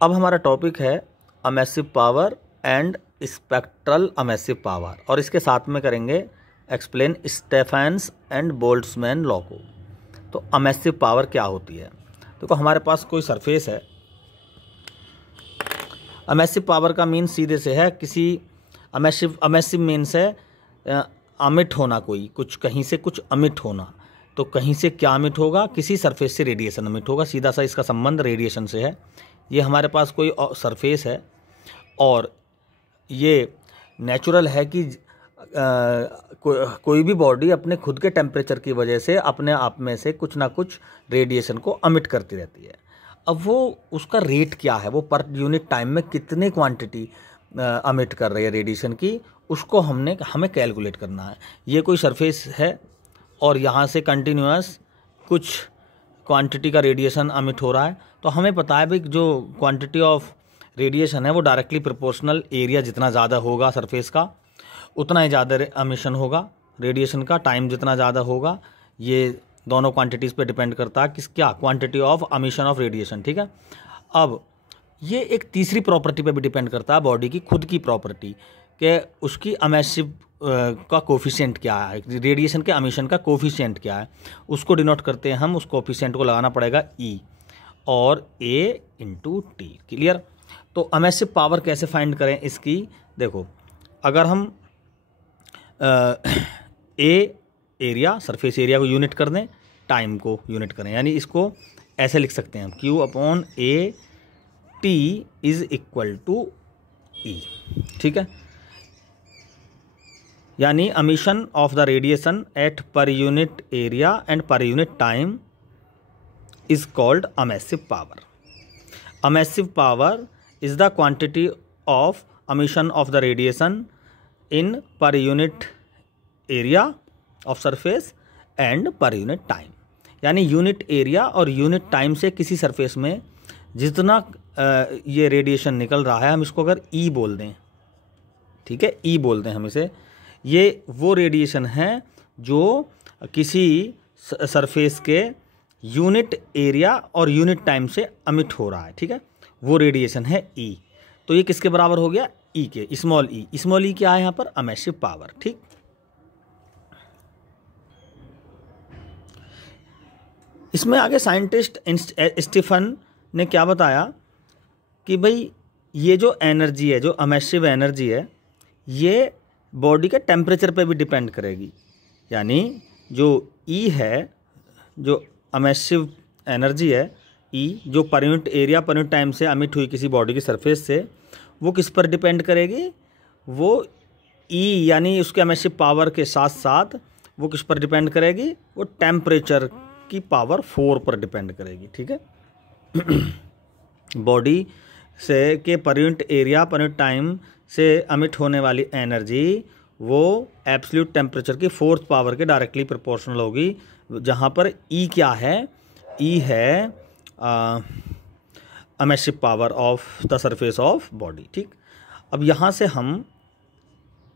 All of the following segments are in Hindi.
अब हमारा टॉपिक है अमेसिव पावर एंड स्पेक्ट्रल अमेसिव पावर, और इसके साथ में करेंगे explain Stephens and Boltzmann law को। तो अमेसिव पावर क्या होती है? देखो हमारे पास कोई सरफेस है, अमेसिव पावर का मीन सीधे से है किसी अमेसिव मीन्स है अमिट होना, कोई कुछ कहीं से कुछ अमिट होना। तो कहीं से क्या अमिट होगा? किसी सरफेस से रेडिएशन अमिट होगा, सीधा सा इसका संबंध रेडिएशन से है। ये हमारे पास कोई सरफेस है और ये नेचुरल है कि कोई भी बॉडी अपने खुद के टेम्परेचर की वजह से अपने आप में से कुछ ना कुछ रेडिएशन को अमिट करती रहती है। अब वो उसका रेट क्या है, वो पर यूनिट टाइम में कितने क्वांटिटी अमिट कर रही है रेडिएशन की, उसको हमें कैलकुलेट करना है। ये कोई सरफेस है और यहाँ से कंटिन्यूअस कुछ क्वांटिटी का रेडिएशन अमिट हो रहा है, तो हमें पता है भाई जो क्वांटिटी ऑफ रेडिएशन है वो डायरेक्टली प्रोपोर्शनल, एरिया जितना ज़्यादा होगा सरफेस का उतना ही ज़्यादा एमिशन होगा रेडिएशन का, टाइम जितना ज़्यादा होगा। ये दोनों क्वांटिटीज़ पे डिपेंड करता है किस क्या quantity of emission of radiation, ठीक है। अब ये एक तीसरी प्रॉपर्टी पे भी डिपेंड करता है, बॉडी की खुद की प्रॉपर्टी कि उसकी एमिसिव का कोफिशिएंट क्या है, रेडिएशन के एमिशन का कोफिशिएंट क्या है, उसको डिनोट करते हैं हम। उस कोफिशिएंट को लगाना पड़ेगा E और A इंटू T। क्लियर? तो एमिसिव पावर कैसे फाइंड करें इसकी? देखो अगर हम एरिया सरफेस एरिया को यूनिट कर दें, टाइम को यूनिट करें, यानी इसको ऐसे लिख सकते हैं हम Q upon A T is equal to E, ठीक है। यानी emission of the radiation at per unit area and per unit time is called emissive power. Emissive power is the quantity of emission of the radiation in per unit area of surface and per unit time. यानी यूनिट एरिया और यूनिट टाइम से किसी सरफेस में जितना ये रेडिएशन निकल रहा है, हम इसको अगर E बोल दें, ठीक है, E बोल दें हम इसे, ये वो रेडिएशन है जो किसी सरफेस के यूनिट एरिया और यूनिट टाइम से अमिट हो रहा है, ठीक है, वो रेडिएशन है E। तो ये किसके बराबर हो गया? E के, स्मॉल e। स्मॉल e क्या है यहाँ पर? एमिसिव पावर, ठीक। इसमें आगे साइंटिस्ट स्टीफन ने क्या बताया कि भाई ये जो एनर्जी है, जो एमिसिव एनर्जी है, ये बॉडी के टेम्परेचर पे भी डिपेंड करेगी। यानी जो E है, जो एमिसिव एनर्जी है E, जो पर unit area per unit time से अमिट हुई किसी बॉडी की सरफेस से, वो किस पर डिपेंड करेगी? वो E यानी उसके एमिसिव पावर के साथ साथ वो किस पर डिपेंड करेगी? वो टेम्परेचर की पावर 4 पर डिपेंड करेगी, ठीक है। बॉडी से के पर unit area per unit time से अमिट होने वाली एनर्जी वो एब्सोल्यूट टेम्परेचर की 4th पावर के डायरेक्टली प्रोपोर्शनल होगी, जहाँ पर E क्या है? E है emissive power of the surface of body, ठीक। अब यहाँ से हम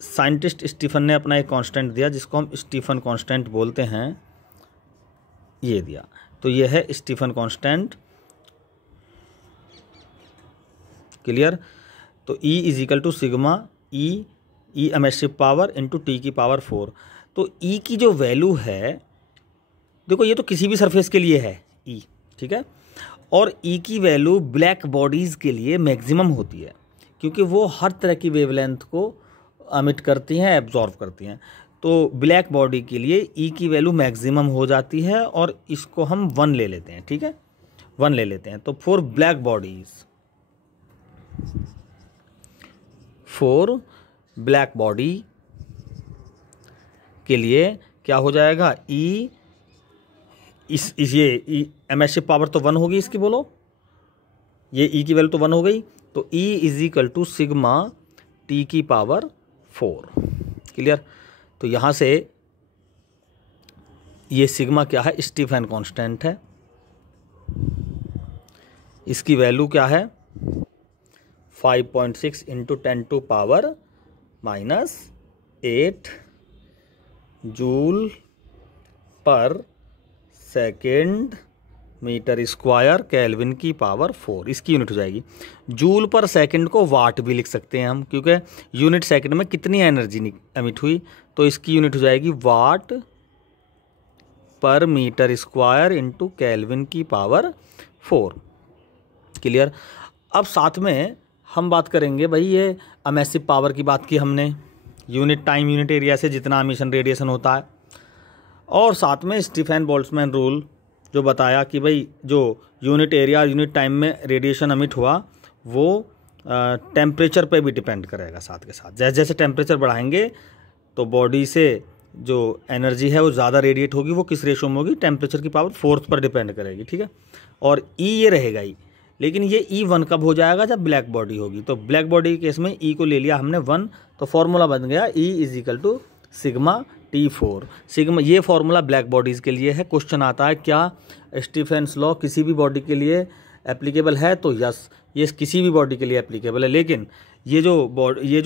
साइंटिस्ट स्टीफन ने अपना एक कांस्टेंट दिया जिसको हम स्टीफन कांस्टेंट बोलते हैं, ये दिया। तो ये है स्टीफन कांस्टेंट, क्लियर। तो E is equal to sigma E emissive power into T की पावर 4। तो E की जो वैल्यू है, देखो ये तो किसी भी सरफेस के लिए है E, ठीक है, और E की वैल्यू ब्लैक बॉडीज़ के लिए मैक्सिमम होती है क्योंकि वो हर तरह की वेवलेंथ को अमिट करती हैं, एब्जॉर्व करती हैं। तो ब्लैक बॉडी के लिए E की वैल्यू मैक्सिमम हो जाती है और इसको हम 1 ले लेते हैं, ठीक है, 1 ले लेते हैं। तो for black bodies, for black body के लिए क्या हो जाएगा? E ये एमिसिव पावर तो 1 होगी इसकी, बोलो, ये E की वैल्यू तो 1 हो गई, तो E is equal to sigma T की पावर 4, क्लियर। तो यहाँ से ये सिग्मा क्या है? स्टीफन कांस्टेंट है। इसकी वैल्यू क्या है? 5.6 into 10 to power -8 joule per second metre square kelvin की पावर 4, इसकी यूनिट हो जाएगी। जूल पर सेकंड को वाट भी लिख सकते हैं हम, क्योंकि यूनिट सेकंड में कितनी एनर्जी एमिट हुई, तो इसकी यूनिट हो जाएगी वाट पर मीटर स्क्वायर इंटू केल्विन की पावर 4। क्लियर। अब साथ में हम बात करेंगे भाई, ये एमिसिव पावर की बात की हमने, यूनिट टाइम यूनिट एरिया से जितना एमिशन रेडिएशन होता है, और साथ में स्टीफन बोल्ट्जमैन रूल जो बताया कि भाई जो यूनिट एरिया यूनिट टाइम में रेडिएशन एमिट हुआ वो टेम्परेचर पे भी डिपेंड करेगा। साथ के साथ जैसे जैसे टेम्परेचर बढ़ाएंगे तो बॉडी से जो एनर्जी है वो ज़्यादा रेडिएट होगी, वो किस रेशो में होगी, टेम्परेचर की पावर 4 पर डिपेंड करेगी। ठीक है। और ई ये रहेगा ही, लेकिन ये E1 कब हो जाएगा, जब ब्लैक बॉडी होगी। तो ब्लैक बॉडी के केस में E को ले लिया हमने 1, तो फॉर्मूला बन गया E = सिग्मा T4। सिग्मा, ये फॉर्मूला ब्लैक बॉडीज़ के लिए है। क्वेश्चन आता है क्या स्टीफेंस लॉ किसी भी बॉडी के लिए एप्लीकेबल है, तो यस, ये किसी भी बॉडी के लिए एप्लीकेबल है। लेकिन ये जो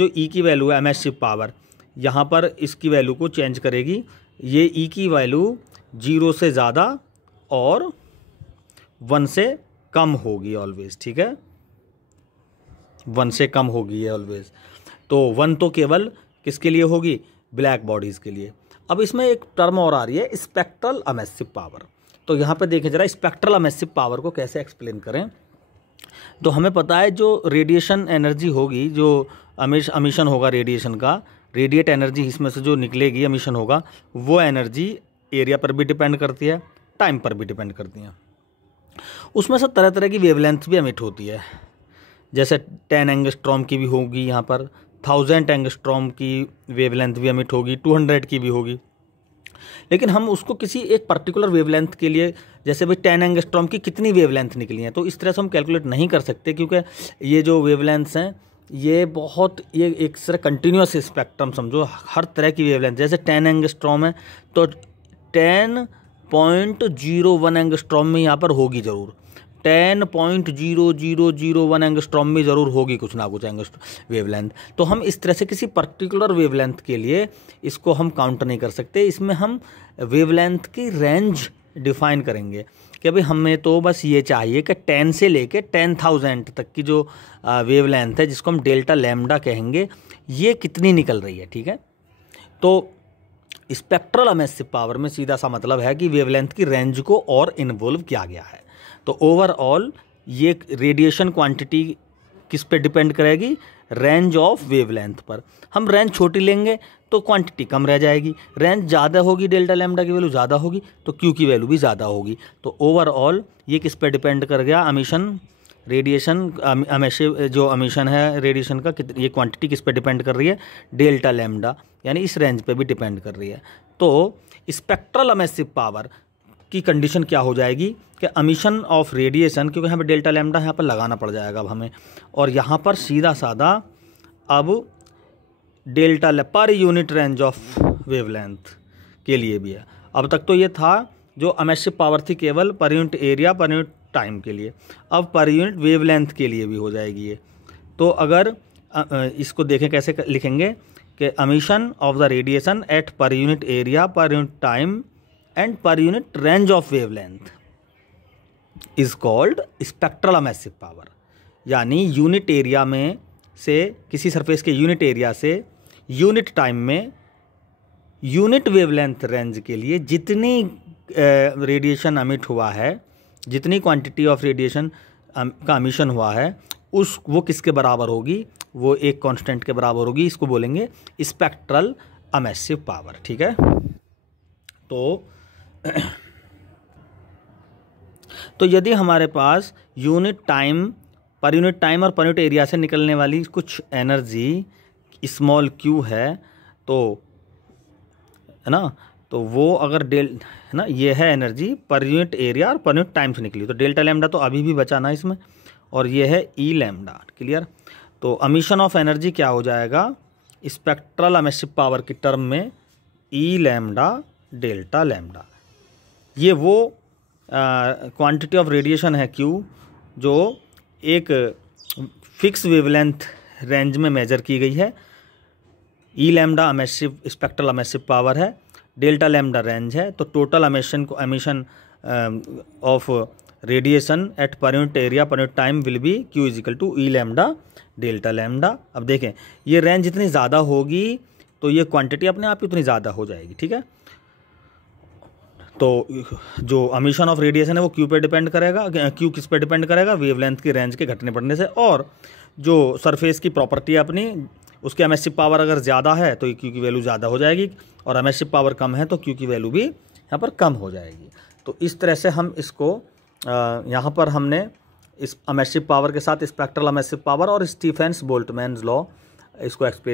E की वैल्यू है एमिसिव पावर, यहाँ पर इसकी वैल्यू को चेंज करेगी। ये E की वैल्यू 0 से ज़्यादा और 1 से कम होगी ऑलवेज। ठीक है, 1 से कम होगी ये ऑलवेज। तो 1 तो केवल किसके लिए होगी, ब्लैक बॉडीज़ के लिए। अब इसमें एक टर्म और आ रही है स्पेक्ट्रल एमिसिव पावर। तो यहाँ पे देखें जरा स्पेक्ट्रल एमिसिव पावर को कैसे एक्सप्लेन करें। तो हमें पता है जो रेडिएशन एनर्जी होगी, जो एमिशन होगा रेडिएशन का, रेडिएट एनर्जी इसमें से जो निकलेगी एमिशन होगा, वो एनर्जी एरिया पर भी डिपेंड करती है, टाइम पर भी डिपेंड करती है। उसमें से तरह तरह की वेवलेंथ भी एमिट होती है, जैसे 10 एंगस्ट्रॉम की भी होगी, यहाँ पर 1000 एंगस्ट्रॉम की वेवलेंथ भी एमिट होगी, 200 की भी होगी। लेकिन हम उसको किसी एक पर्टिकुलर वेवलेंथ के लिए, जैसे भाई 10 एंगस्ट्रॉम की कितनी वेवलेंथ निकली हैं, तो इस तरह से हम कैलकुलेट नहीं कर सकते, क्योंकि ये जो वेवलेंथ्स हैं ये एक तरह कंटिन्यूस स्पेक्ट्रम समझो, हर तरह की वेवलेंथ। जैसे 10 एंगस्ट्रॉम है तो 10.001 एंगस्ट्रॉम में यहाँ पर होगी ज़रूर, 10.0001 एंगस्ट्रॉम में ज़रूर होगी कुछ ना कुछ वेवलेंथ। तो हम इस तरह से किसी पर्टिकुलर वेवलेंथ के लिए इसको हम काउंट नहीं कर सकते। इसमें हम वेवलेंथ की रेंज डिफाइन करेंगे कि भाई हमें तो बस ये चाहिए कि 10 से लेके 10,000 तक की जो वेवलेंथ है, जिसको हम डेल्टा लैम्डा कहेंगे, ये कितनी निकल रही है। ठीक है। तो स्पेक्ट्रल एमिसिव पावर में सीधा सा मतलब है कि वेवलेंथ की रेंज को और इन्वॉल्व किया गया है। तो ओवरऑल ये रेडिएशन क्वांटिटी किस पे डिपेंड करेगी, रेंज ऑफ वेवलेंथ पर। हम रेंज छोटी लेंगे तो क्वांटिटी कम रह जाएगी, रेंज ज़्यादा होगी, डेल्टा लैम्डा की वैल्यू ज़्यादा होगी तो क्यू की वैल्यू भी ज़्यादा होगी। तो ओवरऑल ये किस पे डिपेंड कर गया, एमिशन रेडिएशन, जो एमिशन है रेडिएशन का, ये क्वांटिटी किस पे डिपेंड कर रही है, डेल्टा लैम्डा, यानी इस रेंज पे भी डिपेंड कर रही है। तो स्पेक्ट्रल एमिसिव पावर की कंडीशन क्या हो जाएगी कि एमिशन ऑफ रेडिएशन, क्योंकि यहाँ पे डेल्टा लैम्डा यहाँ पर लगाना पड़ जाएगा अब हमें, और यहाँ पर सीधा साधा अब डेल्टा पर यूनिट रेंज ऑफ वेवलेंथ के लिए भी है। अब तक तो ये था जो एमिसिव पावर थी केवल पर unit area per unit time के लिए, अब पर यूनिट वेवलेंथ के लिए भी हो जाएगी ये। तो अगर इसको देखें कैसे लिखेंगे कि emission of the radiation at per unit area per unit time and per unit range of wavelength is called spectral emissive power. यानी यूनिट एरिया में से, किसी सरफेस के यूनिट एरिया से यूनिट टाइम में यूनिट वेवलेंथ रेंज के लिए जितनी रेडिएशन एमिट हुआ है, जितनी क्वांटिटी ऑफ रेडिएशन का एमिशन हुआ है, वो किसके बराबर होगी, वो एक कांस्टेंट के बराबर होगी। इसको बोलेंगे स्पेक्ट्रल एमिसिव पावर। ठीक है। तो यदि हमारे पास यूनिट टाइम और पर यूनिट एरिया से निकलने वाली कुछ एनर्जी स्मॉल क्यू है, तो है ना, तो वो अगर है ना, ये है एनर्जी पर यूनिट एरिया और पर यूनिट टाइम से निकली, तो डेल्टा लैम्डा तो अभी भी बचा ना इसमें, और ये है ई लैम्डा। क्लियर। तो एमिशन ऑफ एनर्जी क्या हो जाएगा स्पेक्ट्रल एमिसिव पावर की टर्म में, ई लैम्डा डेल्टा लैम्डा। ये वो क्वांटिटी ऑफ रेडिएशन है क्यू, जो एक फिक्स वेवलेंथ रेंज में मेजर की गई है। E lambda emissive spectral emissive power है, डेल्टा लैम्डा रेंज है। तो total emission of radiation at per unit area per unit time will be Q equal to E lambda delta lambda. अब देखें ये रेंज जितनी ज़्यादा होगी तो ये क्वांटिटी अपने आप ही उतनी ज़्यादा हो जाएगी, ठीक है। तो जो एमिशन ऑफ रेडिएशन है वो Q पे डिपेंड करेगा। Q किस पे डिपेंड करेगा? वेवलेंथ की रेंज के घटने बढ़ने से। और जो सरफेस की प्रॉपर्टी है अपनी, उसकी एमिसिव पावर अगर ज़्यादा है तो Q की वैल्यू ज़्यादा हो जाएगी, और एमिसिव पावर कम है तो Q की वैल्यू भी यहाँ पर कम हो जाएगी। तो इस तरह से हम इसको यहाँ पर हमने इस एमिसिव पावर के साथ स्पेक्ट्रल एमिसिव पावर और स्टीफेंस बोल्ट्जमैन लॉ इसको एक्सप्लेन